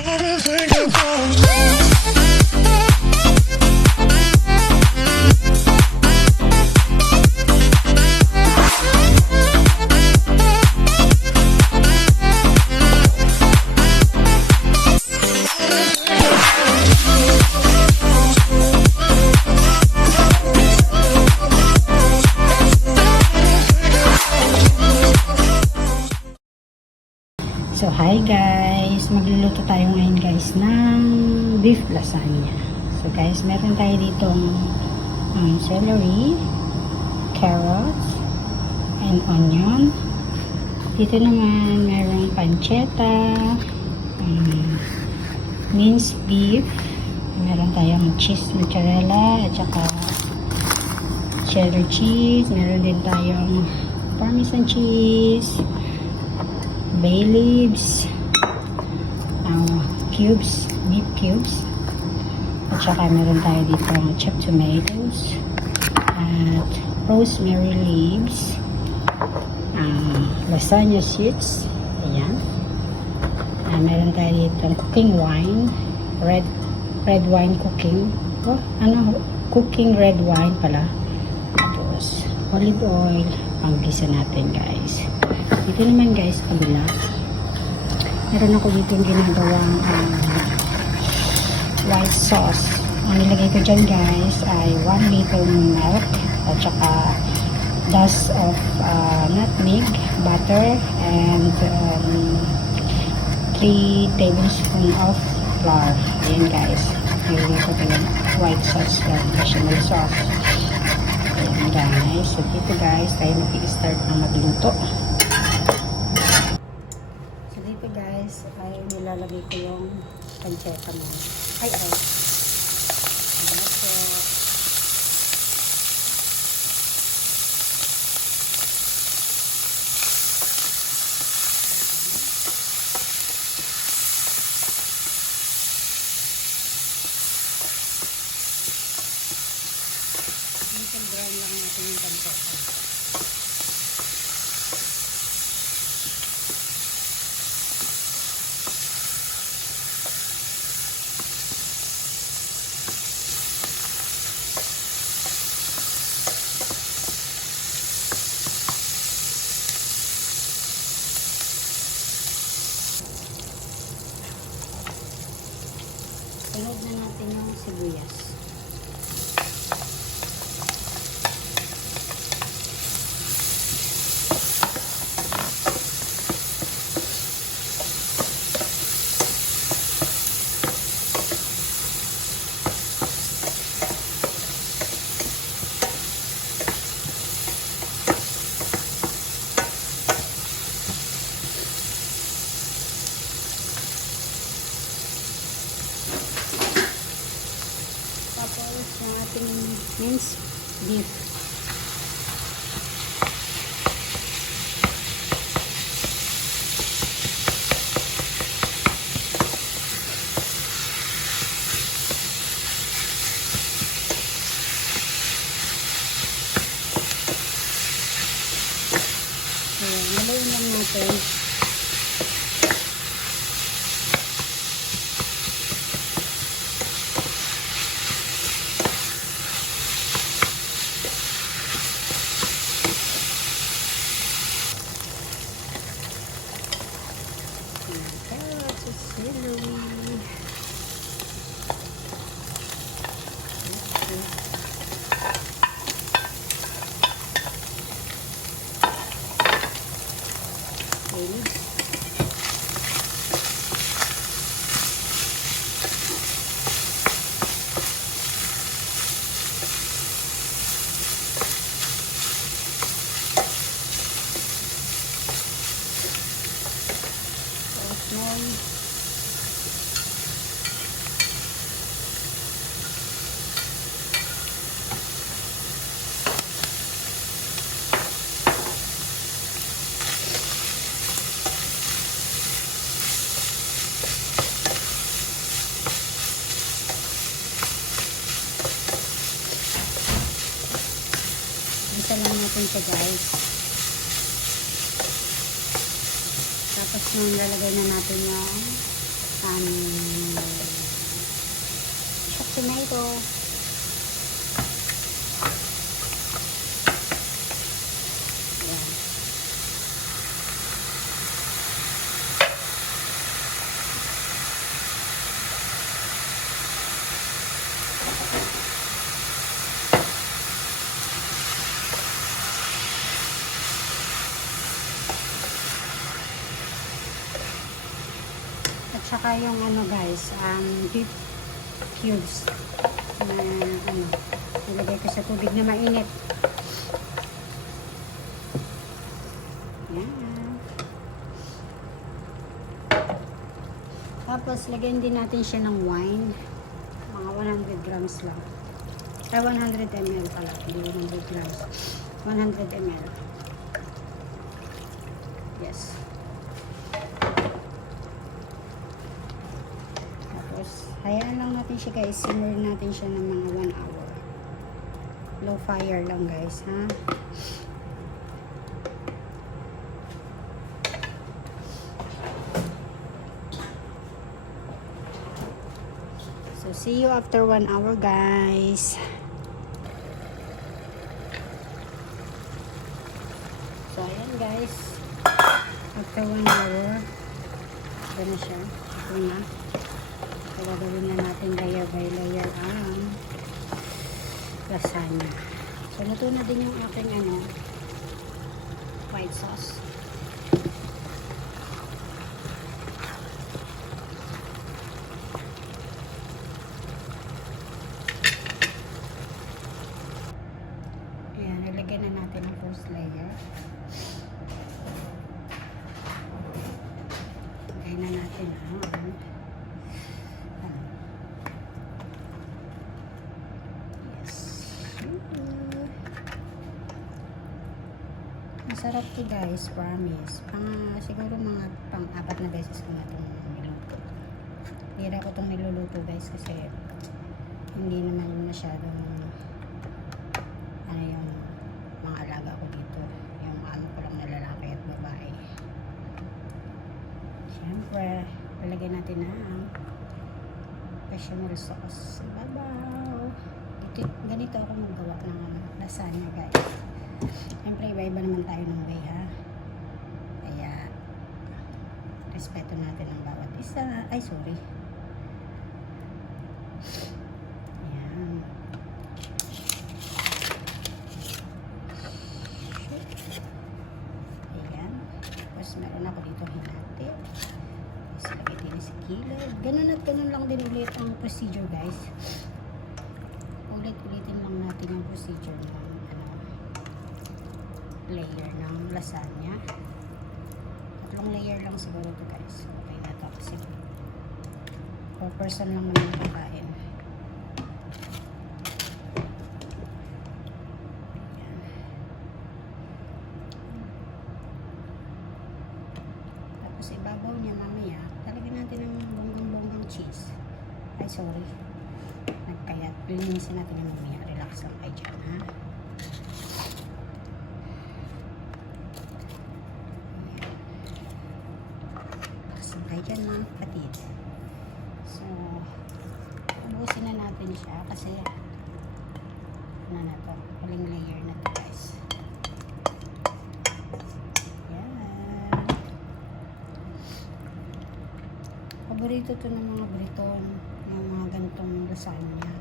So, hi guys! Magluluto tayo ngayon guys ng beef lasagna. So guys, meron tayo ditong celery, carrots, and onion. Dito naman merong pancetta, minced beef, meron tayong cheese mozzarella, at saka cheddar cheese, meron din tayong parmesan cheese, bay leaves, cubes, beef cubes, at saka meron tayo dito chopped tomatoes, at rosemary leaves, lasagna sheets, ayan. Meron tayo dito cooking wine, red wine cooking, cooking red wine pala, tapos olive oil, panggisa natin guys. Dito naman guys, kabila, meron ako dito yung ginagawang white sauce. Ang nilagay ko dyan guys ay 1 little milk, at saka dust of nutmeg, butter, and 3 tablespoons of flour. Ayan guys, nilagay ko yung white sauce, bechamel sauce. Ayan guys, so dito guys, tayo mag-i-start na magluto. So dito guys, ay nilalagay ko yung pancetta mo. Ay. Ayan po. Brown lang natin yung pancetta. Sunod na natin yung sibuyas. Tapos yung ating minced beef. Ayan, haluin lang natin. Carrots, celery. Isa lang natin ito guys. Tapos yung lalagay na natin yung tomato. Ayan. At saka yung ano guys, beef cubes na ano, nilagay ko sa tubig na mainit. Yan. Tapos, lagyan din natin siya ng wine. Mga 100 grams lang. Ay, 100 ml pala. Hindi 100 grams. 100 ml. Yes. Tapos, hayaan lang natin siya guys. Simmer natin siya ng mga 1 hour. Low fire lang guys, ha? So, see you after 1 hour, guys. So, ayan, guys. After 1 hour, ito na siya. Ito na. So, gagawin na natin layer by layer ang lasagna. So, luto na din yung aking white sauce. Nilagyan na natin ang first layer. Lagay na natin yes. Masarap to guys, promise. Siguro mga pang-4 na beses ko na itong niluto. Hira ko itong niluluto guys kasi hindi naman masyadong yung mga alaga ko dito, yung ko lang na lalaki at babae. Siyempre, palagyan natin na ang bechamel sauce. Babaw! Ganito ako magawa ng lasagna guys. Siyempre, iba-iba naman tayo ng way, ha? Kaya, respeto natin ang bawat isa. Ay, sorry. Meron ako dito hinati. Tapos lagay din sa kilid. Ganun at ganun lang din ulit ang procedure guys. Ulit-ulitin lang natin yung procedure ng layer ng lasagna. 3 layer lang siguro to guys. Okay na to kasi 4 person lang naman kakain. Sa ibabaw niya mamaya, talagyan natin ng bonggang-bonggang cheese. Ay, sorry. Nagkayat. Linisin natin yung mamaya. Relax lang kayo dyan, ha? Relax lang kayo dyan, mga kapatid. So, ubusin na natin siya kasi na to. Huling layer na to, guys. Paborito to ng mga Briton, yung mga ganitong lasagna.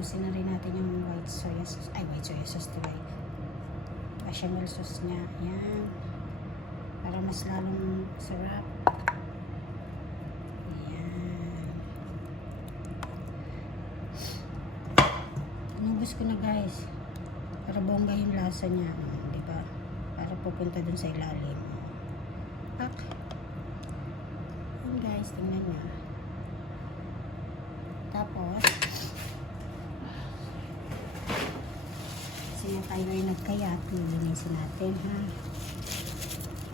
Usin na rin natin yung white soy sauce. Ay, white soy sauce, diba? Bechamel sauce niya. Yan. Para mas lalong sarap. Yan. Inubos ko na guys. Para bongga yung lasa niya. Diba? Para pupunta dun sa ilalim. Pak. Yan guys, tingnan niya. Tapos, kasi nga tayo ay nagkayat, lilinisin natin ha.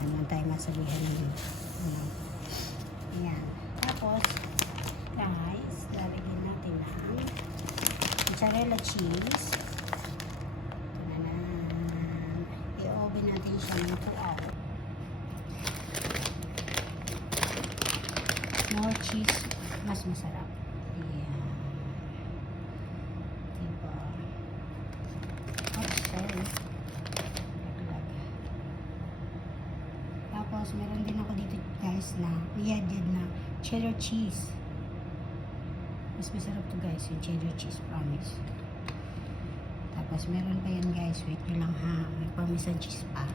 Ano tayo masabihan ng Ayan. Tapos, guys, lalagyan natin ng mozzarella cheese. I-oven natin siya ng 2 hours. more cheese, mas masarap. Ayan. Diba? Oh, sorry. Naglag. Tapos, meron din ako dito guys na i-added na cheddar cheese. Mas masarap to guys, yung cheddar cheese, promise. Tapos, meron pa yan guys. Wait nyo lang ha. May parmesan cheese pa.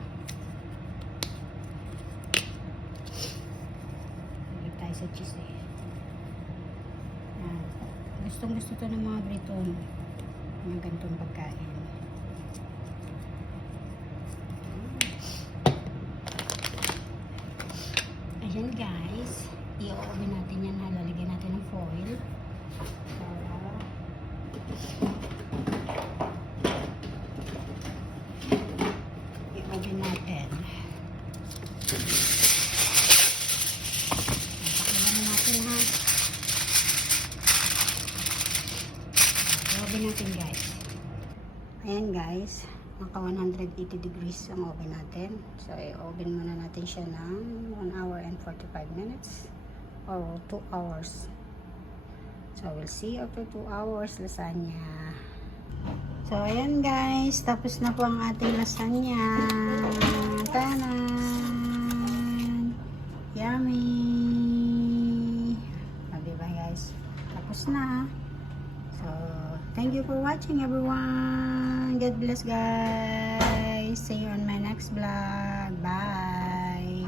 Lagay tayo sa cheese eh. Yan. Gustong gusto to ng mga Briton. Yung ganitong pagkain. Ayan guys. I-oven natin yan. Lalagyan natin ng foil. I-oven natin. Pakinggan natin ha. I-oven natin guys. Ayan guys. Naka 180 degrees ang oven natin. So, i-oven muna natin siya ng 1 hour and 45 minutes or 2 hours. So, we'll see after 2 hours lasagna. So, ayan guys. Tapos na po ang ating lasagna. Tanan! Yummy! O, diba guys? Tapos na. So, thank you for watching everyone. God bless guys. See you on my next vlog. Bye!